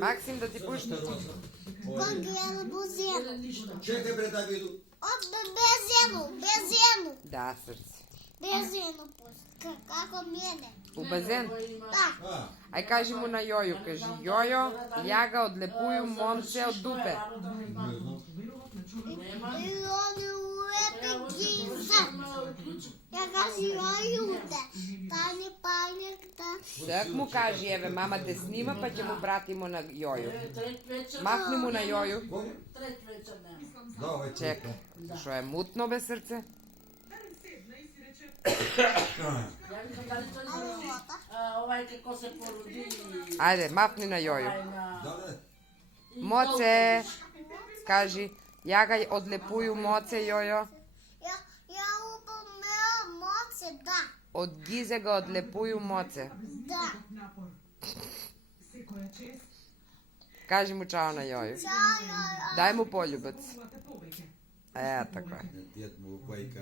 Максим, да ти пуштам. Кон гледа бозено. Чекај бре Давиду. Од безено. Да, срце. Безено пуска. Како мене. У базен? Да. Ај кажи му на Јоју, кажи Јојо, ја ga одлепуju момце од дупе. И они улепи гиза. Ја кажи јојуте. Тани пајнекта. Сек му кажи, еве, мама те снима, па ќе му пратимо на Јоју. Махни му на Јоју. Чекај, што е мутно бе срце? Овај како се породи. Ајде, махни на Јоју. Моце, кажи, ја ga одлепуju моце, Јојо. Ја упомеа моце, да. Од гизе ga одлепуju моце. Да. Кажи му чао на Јоју. Чао, Дај му пољубец. Така е. Дед му упајка,